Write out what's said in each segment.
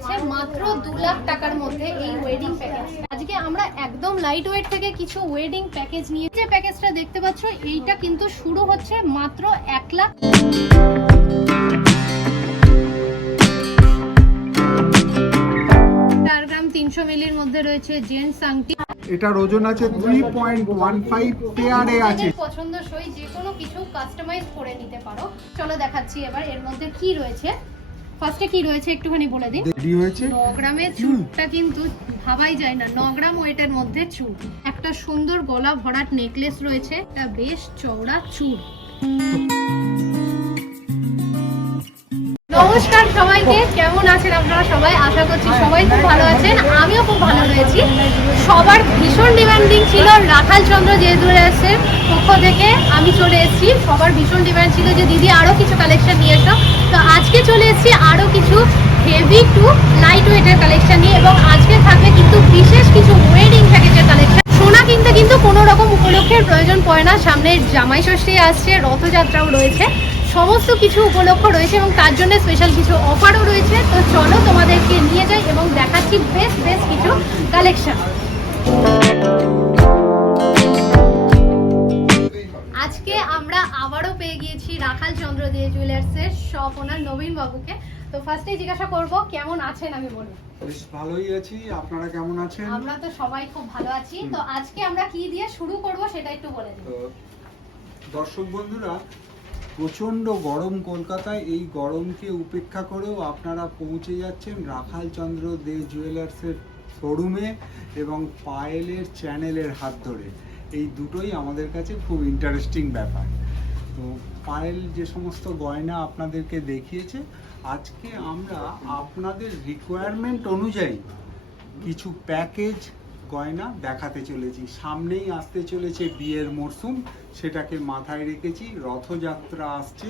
রয়েছে মাত্র দু লাখ টাকার মধ্যে এই ওয়েডিং প্যাকেজ আজকে আমরা একদম লাইট ওয়েট থেকে কিছু ওয়েডিং প্যাকেজ নিয়ে যে প্যাকেজটা দেখতে পাচ্ছ এইটা কিন্তু শুরু হচ্ছে মাত্র এক লাখ চার গ্রাম তিনশো মিলির মধ্যে রয়েছে জেন্টস আংটি। এটার ওজন আছে থ্রি পয়েন্ট ওয়ান ফাইভ পেয়ারে আছে। পছন্দসই যে কোনো কিছু কাস্টমাইজ করে নিতে পারো। চলো দেখাচ্ছি এবার এর মধ্যে কি রয়েছে। ফার্স্টে কি রয়েছে একটুখানি বলে দিই রেডি হয়েছে। চুলটা কিন্তু ভাবাই যায় না। ওয়েটের মধ্যে চুল একটা সুন্দর গলা ভরাট নেকলেস রয়েছে একটা বেশ চওড়া চুল নমস্কার সবাইকে কেমন আছেন আপনারা সবাই? আশা করছি সবাই খুব ভালো আছেন। আমিও খুব ভালো রয়েছি। সবার ভীষণ ডিমান্ডিং ছিল। রাখাল চন্দ্র জেদুরাসের পক্ষ থেকে, আমি চলে এসেছি। সবার ভীষণ ডিমান্ড ছিল যে, দিদি আরও কিছু কালেকশন নিয়ে এসো। তো আজকে চলে এসেছি আরও কিছু হেভি টু লাইট ওয়েটের কালেকশন নিয়ে এবং আজকে থাকবে কিন্তু বিশেষ কিছু ওয়েডিং প্যাকেজের কালেকশন সোনা কিনতে কিন্তু কোনো রকম উপলক্ষের প্রয়োজন পড়ে না। সামনে জামাই ষষ্ঠী আসছে, রথযাত্রাও রয়েছে। সমস্ত কিছু উপলক্ষ রয়েছে এবং তার জন্য স্পেশাল কিছু অফারও রয়েছে। তো চলো তোমাদেরকে নিয়ে যাই এবং দেখাচ্ছি বেশ বেশ কিছু কালেকশন আজকে আমরা আবারও পেয়ে গিয়েছি রাখাল চন্দ্র দে জুয়েলার্সের শপ ওনার নবীন বাবুকে। তো ফার্স্টেই জিজ্ঞাসা করব কেমন আছেন আমি বলব? বেশ ভালোই আছি আপনারা কেমন আছেন? আমরা তো সবাই খুব ভালো আছি। তো আজকে আমরা কি দিয়ে শুরু করব সেটা একটু বলে দিন দর্শক বন্ধুরা প্রচণ্ড গরম কলকাতায় এই গরমকে উপেক্ষা করেও আপনারা পৌঁছে যাচ্ছেন রাখাল চন্দ্র দে জুয়েলার্সের শোরুমে এবং পায়েলের চ্যানেলের হাত ধরে। এই দুটোই আমাদের কাছে খুব ইন্টারেস্টিং ব্যাপার। তো পায়েল যে সমস্ত গয়না আপনাদেরকে দেখিয়েছে, আজকে আমরা আপনাদের রিকোয়ারমেন্ট অনুযায়ী কিছু প্যাকেজ গয়না দেখাতে চলেছি। সামনেই আসতে চলেছে বিয়ের মরশুম সেটাকে মাথায় রেখেছি, রথযাত্রা আসছে।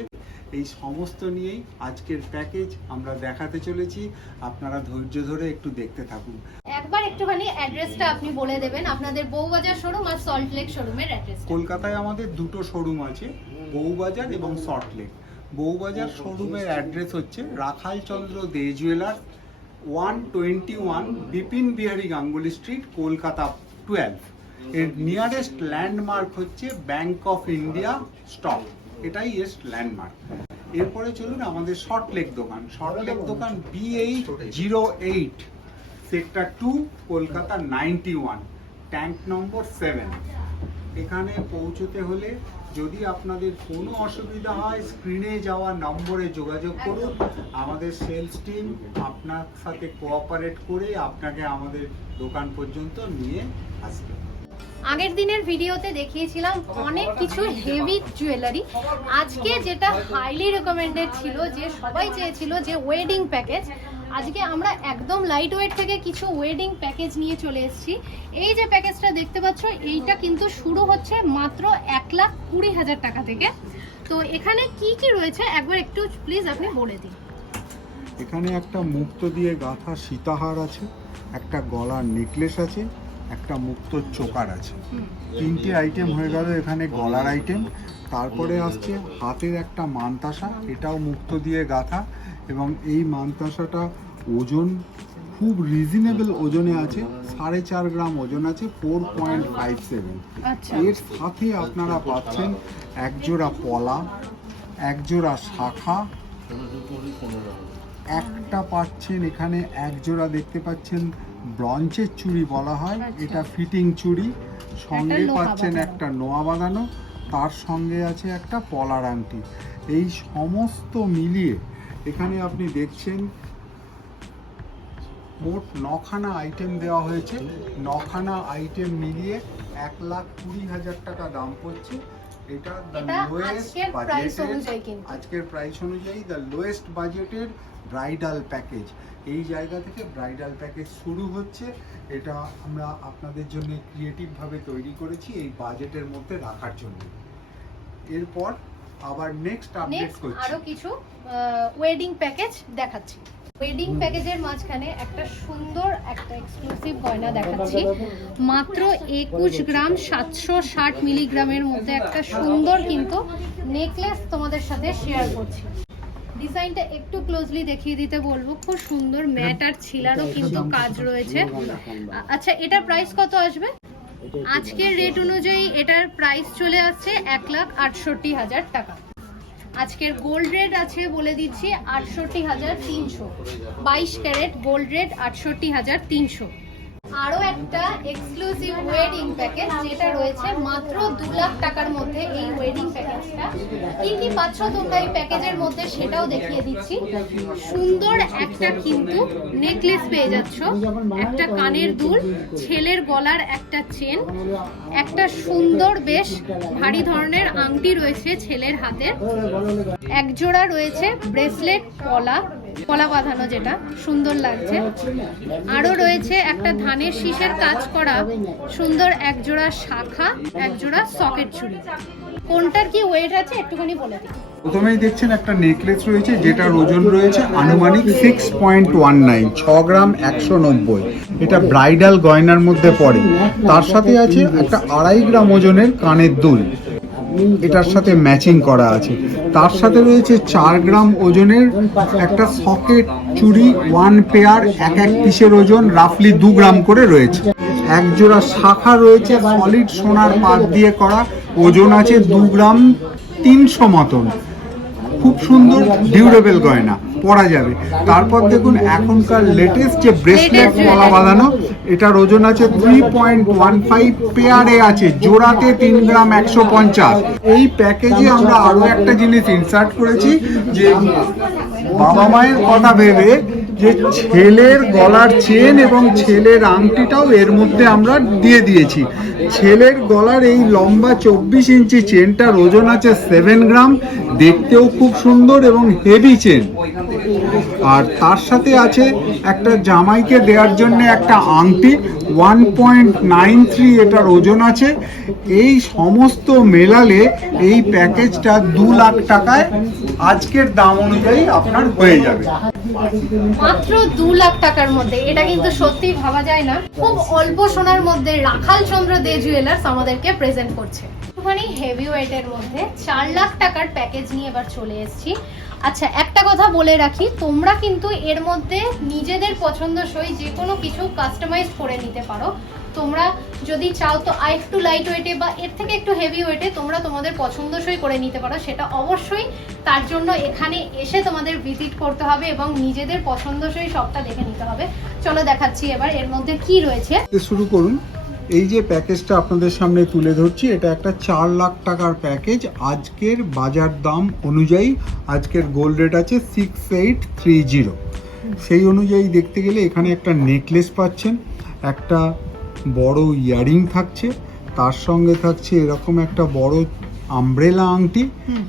এই সমস্ত নিয়েই আজকের প্যাকেজ আমরা দেখাতে চলেছি। আপনারা ধৈর্য ধরে একটু দেখতে থাকুন। একবার একটুখানি অ্যাড্রেসটা আপনি বলে দেবেন। আপনাদের বউবাজার শোরুম আর সল্ট লেক শোরুমের অ্যাড্রেস কলকাতায় আমাদের দুটো শোরুম আছে বউবাজার এবং সল্টলেক বউবাজার শোরুমের অ্যাড্রেস হচ্ছে Rakhalchandra De jeweller one twenty one Bipin Bihari Ganguly street Kolkata twelve এর নিয়ারেস্ট ল্যান্ডমার্ক হচ্ছে ব্যাংক অফ ইন্ডিয়া স্টক এটাই এস্ট ল্যান্ডমার্ক এরপরে চলুন আমাদের শর্টলেক দোকান। শর্টলেক দোকান B eight zero eight sector two Kolkata ninety one tank number seven এখানে পৌঁছতে হলে যদি আপনাদের কোনো অসুবিধা হয় স্ক্রিনে যাওয়া নম্বরে যোগাযোগ করুন। আমাদের সেলস টিম আপনার সাথে কোঅপারেট করে আপনাকে আমাদের দোকান পর্যন্ত নিয়ে আসবে। আগের দিনের ভিডিওতে দেখিয়েছিলাম অনেক কিছু হেভি জুয়েলারি আজকে যেটা হাইলি রেকমেন্ডেড ছিল, যে সবাই চেয়েছিল যে ওয়েডিং প্যাকেজ আজকে আমরা একদম লাইট ওয়েট থেকে কিছু ওয়েডিং প্যাকেজ নিয়ে চলে এসেছি। এই যে প্যাকেজটা দেখতে পাচ্ছ, এইটা কিন্তু শুরু হচ্ছে মাত্র এক লাখ কুড়ি হাজার টাকা থেকে। তো এখানে কি কি রয়েছে? একবার একটু প্লিজ আপনি বলে দিন। এখানে একটা মুক্ত দিয়ে গাঁথা সীতাহার আছে, একটা গলার নেকলেস আছে একটা মুক্ত চোকার আছে। তিনটে আইটেম হয়ে গেল এখানে গলার আইটেম তারপরে আসছে হাতের একটা মানতাসা এটাও মুক্ত দিয়ে গাঁথা এবং এই মানতাসাটা ওজন খুব রিজনেবল ওজনে আছে সাড়ে চার গ্রাম ওজন আছে ফোর পয়েন্ট ফাইভ সেভেন এর সাথে আপনারা পাচ্ছেন এক জোড়া পলা এক জোড়া শাখা। একটা পাচ্ছেন এখানে এক জোড়া দেখতে পাচ্ছেন ব্রঞ্চের চুড়ি বলা হয় আচ্ছা। এটা ফিটিং চুড়ি সঙ্গে পাচ্ছেন একটা নোয়া বাঁধানো তার সঙ্গে আছে একটা পলার আংটি। এই সমস্ত মিলিয়ে এখানে আপনি দেখছেন মোট নখানা আইটেম দেওয়া হয়েছে। নখানা আইটেম মিলিয়ে এক লাখ কুড়ি হাজার টাকা দাম পড়ছে। এটা এটা আজকের অনুযায়ী কিন্তু। আজকের প্রাইস অনুযায়ী দ্য লোয়েস্ট বাজেটের ব্রাইডাল প্যাকেজ এই জায়গা থেকে ব্রাইডাল প্যাকেজ শুরু হচ্ছে। এটা আমরা আপনাদের জন্য ক্রিয়েটিভভাবে তৈরি করেছি এই বাজেটের মধ্যে রাখার জন্য। এরপর আবার নেক্সট আপডেট করছি। আরও কিছু ওয়েডিং প্যাকেজ দেখাচ্ছি। ওয়েডিং প্যাকেজের মাঝখানে একটা সুন্দর একটা এক্সক্লুসিভ গয়না দেখাচ্ছি। মাত্র একুশ গ্রাম সাতশো ষাট মিলিগ্রামের মধ্যে একটা সুন্দর কিন্তু নেকলেস তোমাদের সাথে শেয়ার করছি। ডিজাইনটা একটু ক্লোজলি দেখিয়ে দিতে বলব খুব সুন্দর ম্যাট আর ছিলারও কিন্তু কাজ রয়েছে। আচ্ছা এটার প্রাইস কত আসবে? আজকের রেট অনুযায়ী এটার প্রাইস চলে আসছে এক লাখ আটষট্টি হাজার টাকা। আজকের গোল্ড রেট আছে বলে দিচ্ছি আটষট্টি হাজার তিনশো। বাইশ ক্যারেট গোল্ড রেট আটষট্টি হাজার তিনশো। আরও একটা এক্সক্লুসিভ ওয়েডিং প্যাকেজ যেটা রয়েছে মাত্র দু লাখ টাকার মধ্যে এই ওয়েডিং প্যাকেজটা কি কি পাচ্ছ তোমরা এই প্যাকেজের মধ্যে সেটাও দেখিয়ে দিচ্ছি। সুন্দর একটা কিন্তু নেকলেস পেয়ে যাচ্ছ। একটা কানের দুল, ছেলের গলার একটা চেন, একটা সুন্দর বেশ ভারী ধরনের আংটি রয়েছে ছেলের হাতের এক জোড়া রয়েছে ব্রেসলেট পলা পলা বাঁধানো যেটা, সুন্দর লাগছে। আরও রয়েছে একটা ধানের শীষের কাজ করা সুন্দর এক জোড়া শাখা এক জোড়া সকেট চুড়ি কোনটার কি ওয়েট আছে একটুখানি বলে দিই প্রথমেই দেখছেন একটা নেকলেস রয়েছে, যেটার ওজন রয়েছে আনুমানিক সিক্স পয়েন্ট ওয়ান নাইন ছ গ্রাম একশো নব্বই। এটা ব্রাইডাল গয়নার মধ্যে পড়ে। তার সাথে আছে একটা আড়াই গ্রাম ওজনের কানের দুল। এটার সাথে ম্যাচিং করা আছে। তার সাথে রয়েছে চার গ্রাম ওজনের একটা সকেট চুড়ি ওয়ান পেয়ার এক এক পিসের ওজন রাফলি দু গ্রাম করে রয়েছে। এক জোড়া শাখা রয়েছে সলিড সোনার পাত দিয়ে করা, ওজন আছে দু গ্রাম তিনশো মতন। খুব সুন্দর ডিউরেবল গয়না পরা যাবে। তারপর দেখুন এখনকার লেটেস্ট যে ব্রেসলেট পলা গলা বাঁধানো এটার ওজন আছে থ্রি পয়েন্ট ওয়ান ফাইভ পেয়ারে আছে জোড়াতে তিন গ্রাম একশো পঞ্চাশ। এই প্যাকেজে আমরা আরও একটা জিনিস ইনসার্ট করেছি যে বাবা মায়ের কথা ভেবে যে ছেলের গলার চেন এবং ছেলের আংটিটাও এর মধ্যে আমরা দিয়ে দিয়েছি। ছেলের গলার এই লম্বা চব্বিশ ইঞ্চি চেনটার ওজন আছে সেভেন গ্রাম, দেখতেও খুব সুন্দর এবং হেভি চেন। আর তার সাথে আছে একটা জামাইকে দেওয়ার জন্য একটা আংটি, ওয়ান পয়েন্ট নাইন থ্রি এটার ওজন আছে। এই সমস্ত মেলালে এই প্যাকেজটা দু লাখ টাকায় আজকের দাম অনুযায়ী আপনার হয়ে যাবে। মাত্র দু লাখ টাকার মধ্যে। এটা কিন্তু সত্যি ভাবা যায় না। খুব অল্প সোনার মধ্যে রাখাল চন্দ্র দে জুয়েলার্স আমাদেরকে প্রেজেন্ট করছে। একটুখানি হেভি ওয়েটের মধ্যে চার লাখ টাকার প্যাকেজ নিয়ে এবার চলে এসেছি। আচ্ছা একটা কথা বলে রাখি, তোমরা কিন্তু এর মধ্যে নিজেদের পছন্দসই যে কোনো কিছু কাস্টমাইজ করে নিতে পারো। তোমরা যদি চাও তো আর একটু লাইট ওয়েটে বা এর থেকে একটু হেভি ওয়েটে তোমরা তোমাদের পছন্দসই করে নিতে পারো। সেটা অবশ্যই তার জন্য এখানে এসে তোমাদের ভিজিট করতে হবে এবং নিজেদের পছন্দসই সবটা দেখে নিতে হবে। চলো দেখাচ্ছি এবার এর মধ্যে কি রয়েছে। শুরু করুন। এই যে প্যাকেজটা আপনাদের সামনে তুলে ধরছি, এটা একটা চার লাখ টাকার প্যাকেজ আজকের বাজার দাম অনুযায়ী আজকের গোল্ড রেট আছে সিক্স এইট থ্রি জিরো সেই অনুযায়ী দেখতে গেলে এখানে একটা নেকলেস পাচ্ছেন, একটা বড় ইয়ারিং থাকছে তার সঙ্গে থাকছে এরকম একটা বড় আমব্রেলা আংটি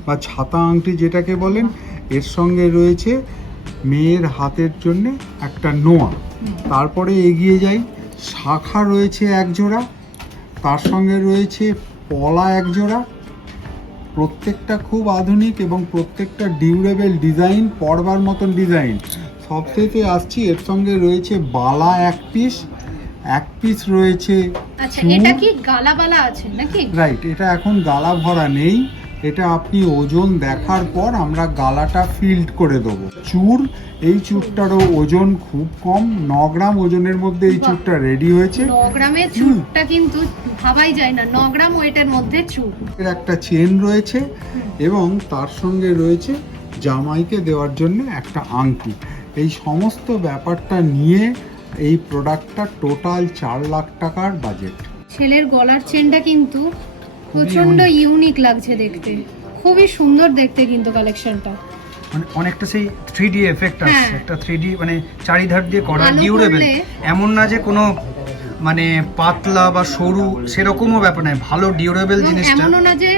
বা ছাতা আংটি যেটাকে বলেন। এর সঙ্গে রয়েছে মেয়ের হাতের জন্য একটা নোয়া। তারপরে এগিয়ে যাই শাখা রয়েছে এক জোড়া তার সঙ্গে রয়েছে পলা এক জোড়া প্রত্যেকটা খুব আধুনিক এবং প্রত্যেকটা ডিউরেবল ডিজাইন পরবার মতন ডিজাইন। সবথেকে আসছি এর সঙ্গে রয়েছে বালা এক পিস এক পিস রয়েছে আচ্ছা। এটা কি গালাবালা আছে নাকি? রাইট এটা এখন গালা ভরা নেই। এটা আপনি ওজন দেখার পর আমরা গালাটা ফিল্ড করে দেবো। চুর এই চুরটারও ওজন খুব কম। ন গ্রাম ওজনের মধ্যে এই চুরটা রেডি হয়েছে। ন গ্রামের চুরটা কিন্তু ভাবাই যায় না। ন গ্রাম ওয়েটের মধ্যে চুর। এর একটা চেন রয়েছে এবং তার সঙ্গে রয়েছে জামাইকে দেওয়ার জন্য একটা আংটি। এই সমস্ত ব্যাপারটা নিয়ে এই প্রোডাক্টটা টোটাল চার লাখ টাকার বাজেট ছেলের গলার চেনটা কিন্তু প্রচণ্ড ইউনিক লাগছে দেখতে। খুবই সুন্দর দেখতে কিন্তু কালেকশনটা মানে অনেকটা সেই থ্রি ডি এফেক্ট আসছে হ্যাঁ। একটা থ্রি ডি মানে চারিধার দিয়ে করা ডিউরেবল এমন না যে কোনো মানে পাতলা বা সরু সেরকমও ব্যাপার নয়। ভালো ডিউরেবল জিনিসটা। এমনও না যে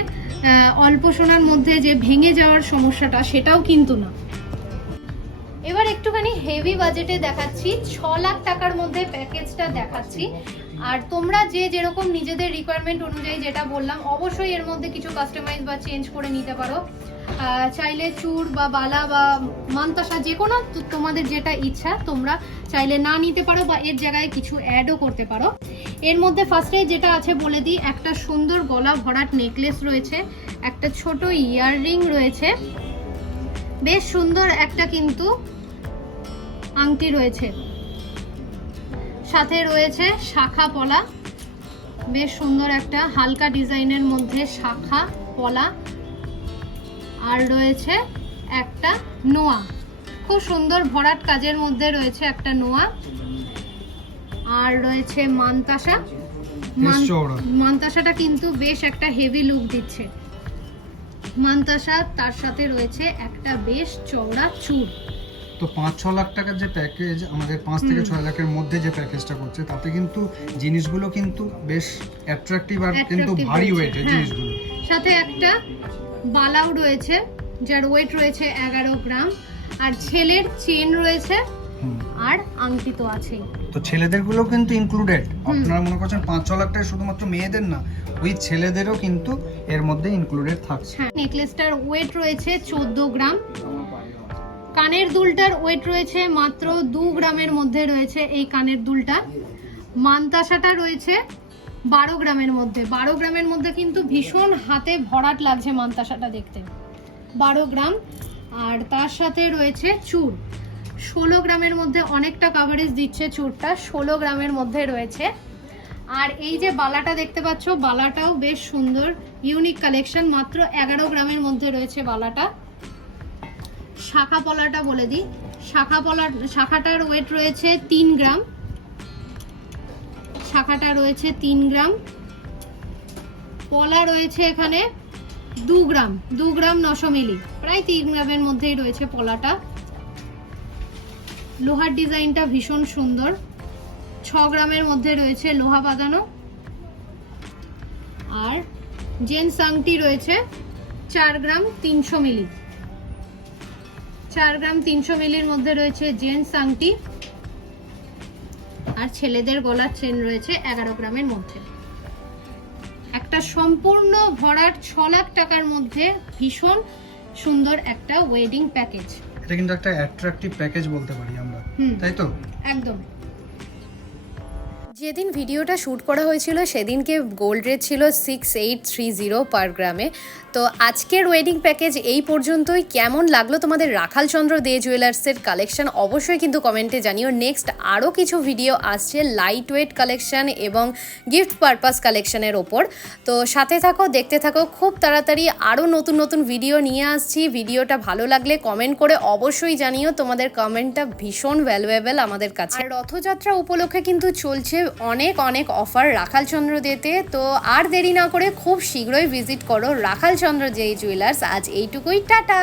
অল্প সোনার মধ্যে যে ভেঙে যাওয়ার সমস্যাটা সেটাও কিন্তু না। এবার একটুখানি হেভি বাজেটে দেখাচ্ছি। ছ লাখ টাকার মধ্যে প্যাকেজটা দেখাচ্ছি। আর তোমরা যে যেরকম নিজেদের রিকোয়ারমেন্ট অনুযায়ী যেটা বললাম, অবশ্যই এর মধ্যে কিছু কাস্টমাইজ বা চেঞ্জ করে নিতে পারো। চাইলে চুর বা বালা বা মানতাসা, যে কোনো তোমাদের যেটা ইচ্ছা, তোমরা চাইলে না নিতে পারো বা এর জায়গায় কিছু অ্যাডও করতে পারো। এর মধ্যে ফার্স্টে যেটা আছে বলে দিই, একটা সুন্দর গলা ভরাট নেকলেস রয়েছে, একটা ছোট ইয়াররিং রয়েছে। বেশ সুন্দর একটা কিন্তু আংটি রয়েছে। সাথে রয়েছে শাখা পলা। বেশ সুন্দর একটা হালকা ডিজাইনের মধ্যে শাখা পলা। আর রয়েছে একটা নোয়া। খুব সুন্দর ভরাট কাজের মধ্যে রয়েছে একটা নোয়া। আর রয়েছে মানতাসা। মানতাসাটা কিন্তু বেশ একটা হেভি লুক দিচ্ছে। মানতাসা তার সাথে রয়েছে একটা বেশ চওড়া চুড় তো পাঁচ ছ লাখ টাকার যে প্যাকেজ আমাদের পাঁচ থেকে ছয় লাখের মধ্যে যে প্যাকেজটা করছে তাতে কিন্তু জিনিসগুলো কিন্তু বেশ অ্যাট্রাকটিভ আর কিন্তু ভারী ওয়েটের হ্যাঁ। জিনিসগুলো। সাথে একটা বালাও রয়েছে যার ওয়েট রয়েছে এগারো গ্রাম আর ছেলের চেন রয়েছে আর আংটি তো আছেই। তো ছেলেদেরগুলো কিন্তু ইনক্লুডেড আপনারা মনে করছেন পাঁচ ছ লাখ টাকা শুধুমাত্র মেয়েদের না ওই ছেলেদেরও কিন্তু এর মধ্যে ইনক্লুডেড থাকছে। হ্যাঁ নেকলেসটার ওয়েট রয়েছে চোদ্দ গ্রাম কানের দুলটার ওয়েট রয়েছে মাত্র দু গ্রামের মধ্যে রয়েছে এই কানের দুলটা। মানতাসাটা রয়েছে বারো গ্রামের মধ্যে। বারো গ্রামের মধ্যে কিন্তু ভীষণ হাতে ভরাট লাগছে মানতাসাটা দেখতে। বারো গ্রাম। আর তার সাথে রয়েছে চুর। ষোলো গ্রামের মধ্যে অনেকটা কাভারেজ দিচ্ছে চুরটা। ষোলো গ্রামের মধ্যে রয়েছে। আর এই যে বালাটা দেখতে পাচ্ছ, বালাটাও বেশ সুন্দর ইউনিক কালেকশন মাত্র এগারো গ্রামের মধ্যে রয়েছে বালাটা। শাখা পলাটা বলে দিই। শাখা পলা শাখাটার ওয়েট রয়েছে তিন গ্রাম। শাখাটা রয়েছে তিন গ্রাম। পলা রয়েছে এখানে দু গ্রাম দু গ্রাম নশো মিলি। প্রায় তিন গ্রামের মধ্যেই রয়েছে পলাটা। লোহার ডিজাইনটা ভীষণ সুন্দর। ছ গ্রামের মধ্যে রয়েছে লোহা বাঁধানো। আর জেন্টস আংটি রয়েছে চার গ্রাম তিনশো মিলি। চার গ্রাম তিনশো মিলির মধ্যে রয়েছে জেন্টস আংটি আর ছেলেদের গলার চেন রয়েছে এগারো গ্রামের মধ্যে। একটা সম্পূর্ণ ভরাট ছ লাখ টাকার মধ্যে ভীষণ সুন্দর একটা ওয়েডিং প্যাকেজ এটা কিন্তু একটা অ্যাট্রাকটিভ প্যাকেজ বলতে পারি আমরা তাই তো? একদম। যেদিন ভিডিওটা শ্যুট করা হয়েছিল সেদিনকে গোল্ড রেট ছিল six eight three zero per গ্রামে তো আজকের ওয়েডিং প্যাকেজ এই পর্যন্তই। কেমন লাগল তোমাদের রাখাল চন্দ্র দে জুয়েলার্সের কালেকশন অবশ্যই কিন্তু কমেন্টে জানিও। নেক্সট আরও কিছু ভিডিও আসছে লাইট ওয়েট কালেকশন এবং গিফট পারপাস কালেকশনের ওপর। তো সাথে থাকো, দেখতে থাকো। খুব তাড়াতাড়ি আরও নতুন নতুন ভিডিও নিয়ে আসছি। ভিডিওটা ভালো লাগলে কমেন্ট করে অবশ্যই জানিও। তোমাদের কমেন্টটা ভীষণ ভ্যালুয়েবল আমাদের কাছে। আর রথযাত্রা উপলক্ষে কিন্তু চলছে অনেক অনেক অফার রাখাল চন্দ্র দেতে। তো আর দেরি না করে খুব শীঘ্রই ভিজিট করো রাখাল চন্দ্র জেই জুয়েলার্স আজ এইটুকুই টাটা!